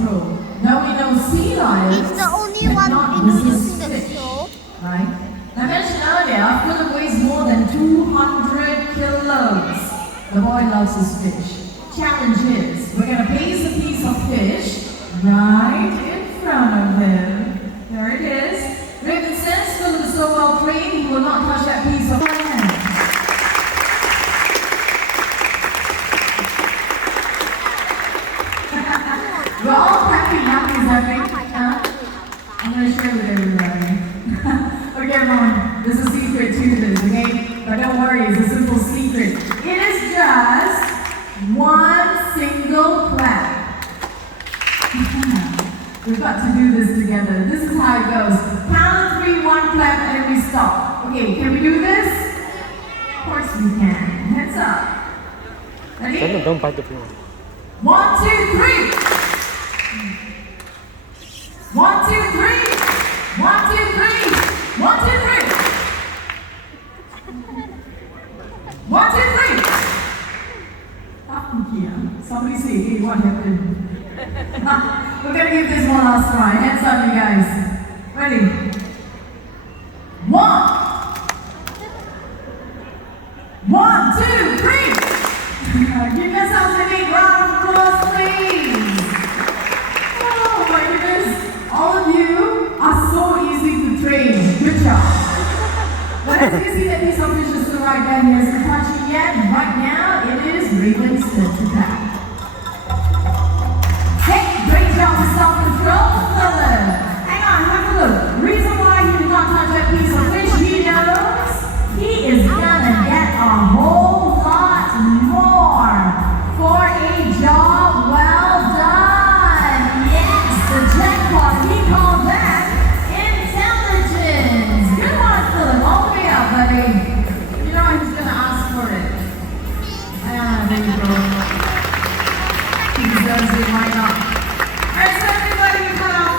control. Now we know sea lions He's the only one cannot resist introducing the fish, show. right? I mentioned earlier, Philip weighs more than 200 kilos. The boy loves his fish. Challenge is, we're going to place a piece of fish right in front of him. There it is. Raven says Philip is so well trained, he will not touch that piece of land. We're all packing nappies, I think. I'm going to share with everybody. Okay, everyone, there's a secret to this, okay? But don't worry, it's a simple secret. It is just one single clap. We've got to do this together. This is how it goes. Count of 3, 1 clap, and then we stop. Okay, can we do this? Of course we can. Heads up. Ready? Don't bite the floor. 1, 2, 3. 1, 2, 3. 1, 2, 3. 1, 2, 3. 1, 2, 3. Yeah. Somebody say, hey, what happened? We're gonna give this one last try. Hands up, you guys. Ready? 1. 1, 2, 3. Give yourselves a big round of applause, please. Oh my goodness. All of you are so easy to train. Good job. But as you see that piece of fish is still right there, he hasn't touched it yet. Right now, it is Raven's turn to tap. Hey, great job with self-control, Philip. Hang on, have a look. Reason why he did not touch that piece of fish, he knows he is gonna get a whole lot more for a job well done. Yes, the jackpot, he called that intelligence. Good one, Philip. All the way up, buddy. You know he's gonna ask for it. There you go. He deserves it, why not?